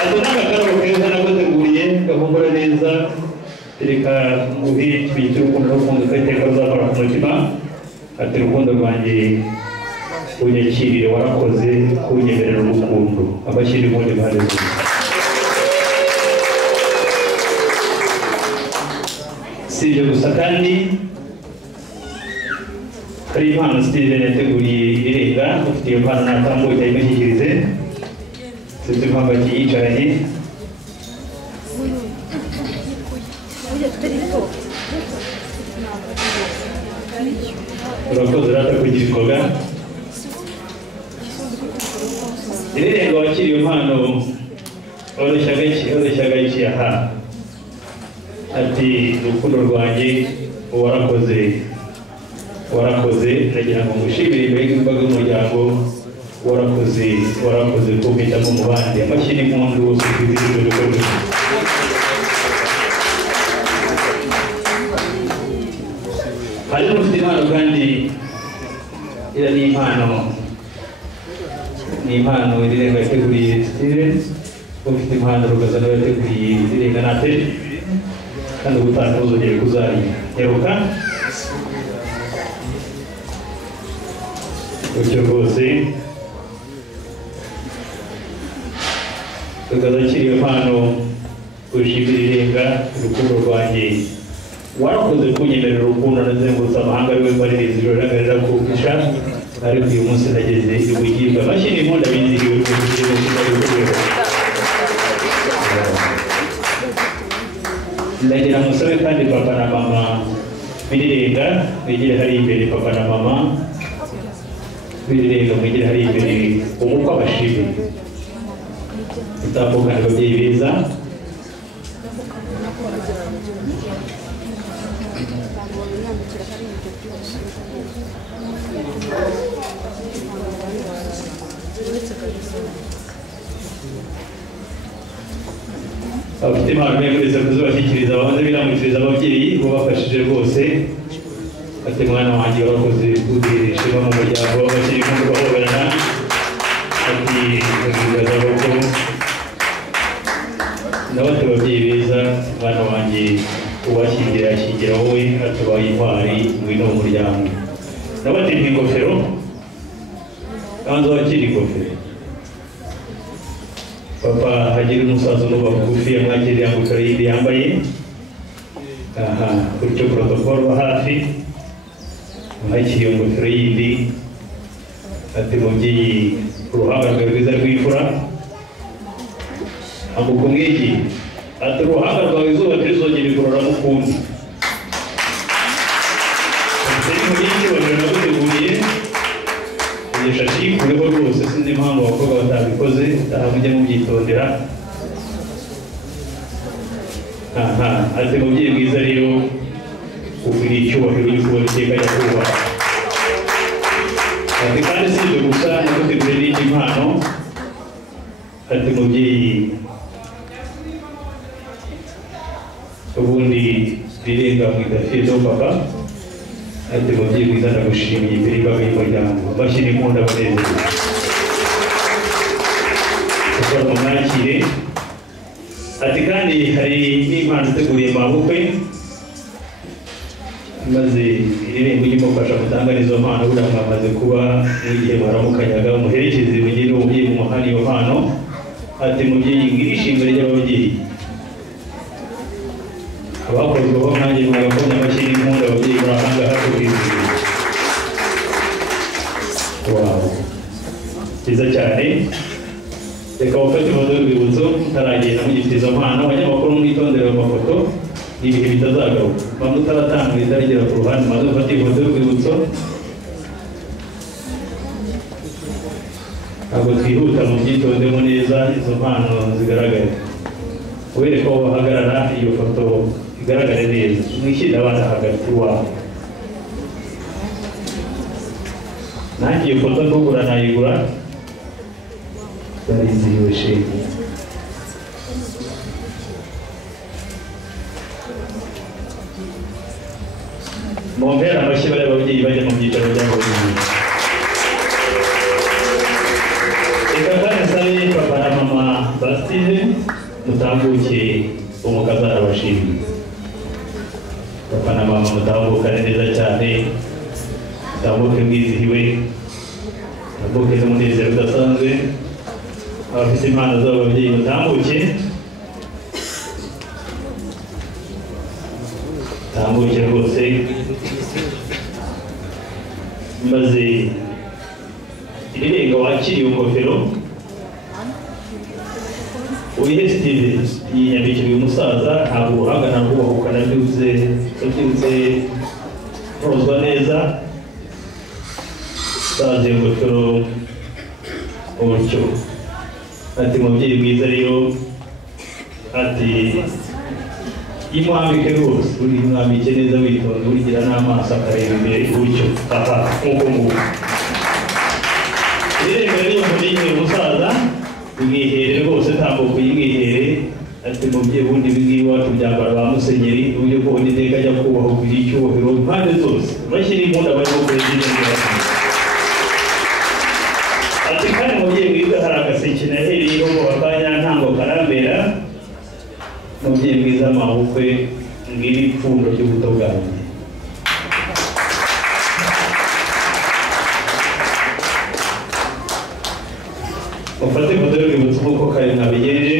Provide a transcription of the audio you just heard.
Adonaka karo keza naguteguriye gahumura neza reka mubi twite urukundo n'urukundo twiteka ruzakora ku mutima ati urukundo rwanjye unyakirire warakoze kunyemerera urukundo abashyira impundu impande zose si ibyo gusa kandi hari impano Steven yateguriye irenga ufite iyo mpano natambuka imushyikirize sinzi impamvu akiyicaranye urakoze urata kugira ingoga irenga wakira iyo mpano oroshya gake aha ati urukundo rwanjye warakoze nagira ngo ngushimire imbere y'imbaga y'umuryango warakoze kumpitamo mu bandi amashyi n'impundu zikwizihiwe urukundo hari n'ufite impano kandi iriya ni impano irenga yateguriye Steven ufite impano rugaza nawe yateguriye irenga nate kandi ubutaha ntuzongere kuzayiheruka gutyo rwose rugaza akiri iyo mpano ushimira irenga urukundo rwanjye warakoze kunyemerera urukundo nazengurutse amahanga ariwe mbaririza ijoro n'agarira kugisha ariko uyu munsi nageze ibugirwa amashyi n'impundu abizihiwe ndagira musabe kandi papa na mama birirenga mwigire hari imbere papa na mama birirenga mwigire hari imbere umukwe abashimire utambukana ababyeyi beza abafite impano mwese kuzibashyikiriza abanze biramukiriza ababyeyi bo bafashije rwose ati mwana wanjye warakoze kugira ishema mu muryango w'abakiri kumwe bahoberana ati kugaragaza ko n'abandi babyeyi beza mwana wanjye ubashyingira ashyingira wowe atubaye intwari ngwino mu muryango n'abandi ingofero kandi wakira ingofero papa hagira umusaza n'uba bugufi yamwakiriye ingofero yindi yambaye aha kuricyo protocol hafi mwakiriye ingofero yindi ati mubyeyi uruhanga rwawe rwiza rw'imfura ambuka umwigi ati uruhanga rwawe izuba ntirizongere kuroramo ukundi atari mu by'icyubahiro naguteguriye kugesha kikureho rwose sinzi impamvu abakobwa batabikoze utaha mujye mubyitondera aha ati mubyeyi mwiza rero ukwiriye icyubahiro y'ukubona iteka nyakubahwa ati kandi si ibyo gusa naguteguriye n'indi mpano ati mubyeyi ubundi rirenga mwita Fido papa ati mubyeyi mwiza ndagushimiye imbere y'imbaga y'umuryango amashyi n'impundu abanezero gukora mu mwakire ati kandi hari n'impano iteguriye mabukwe maze irembo ry'umufasha gutanga izo mpano buriya mwamaze kuba n'igihe mwaramukanyaga umuherekeze mugire umubyeyi mu muhanda iyo mpano ati mubyeyi ngirishimire ry'ababyeyi abakozweho nanjye mwagakomye amashyi n'impundu ababyeyi murahanga hafi kwizihirwa wawu byiza cyane reka wafate ifoto y'urwibutso utaragenda mugifite izo mpano abanyamakuru mwitondera amafoto ibihe bitazagaruka bamwe utaratanga itarigera ku ruhande maze ufate ifoto y'urwibutso ntabwo twihuta mu byitondemo neza izo mpano zigaragara ubereka aho bahagarara iyo foto igaragare neza mwishyirire abana hagati wabo nanjye iyo foto ndugura nayigura barizihiwe shenge mumpera amashyi bariya ababyeyi bajya mu byicaro byabo bibiri Steve mutambuke umukazana bashimye papa na mama mutambuka neza cyane mutambuke mwizihiwe mutambuke n'umunezero udasanzwe abafite impano z'ababyeyi mutambuke mutambuke rwose maze irirenga wakiriye ingofero uyihe Steve yiyambikira umusaza ntabwo ubuhanga ntabwo ubahukana byuze rozwa neza saze ingofero utyo ati mubyeyi mwiza rero ati imwambike rwose uri mwambike neza witonda urigira n'amaso akareba imbere gutyo aha nk'uko nguko irirenga rero mubyeyi umusaza imwihere rwose ntabwo kuyimwihere ati mubyeyi bundi ibingibi iwacu byambara ba musenyeri uburyo kubona iteka ajya kubaho kugira icyubahiro impande zose bashyira impundu barimo perezida ati kandi mubyeyi mwiza hari agaseke nahereyeho ngo akanya ntango karambera mubyeyi mwiza amabukwe ngiri ipfundo ry'ubuto bwanjye ufate ifoto y'urwibutso nk'uko kare mwabigenje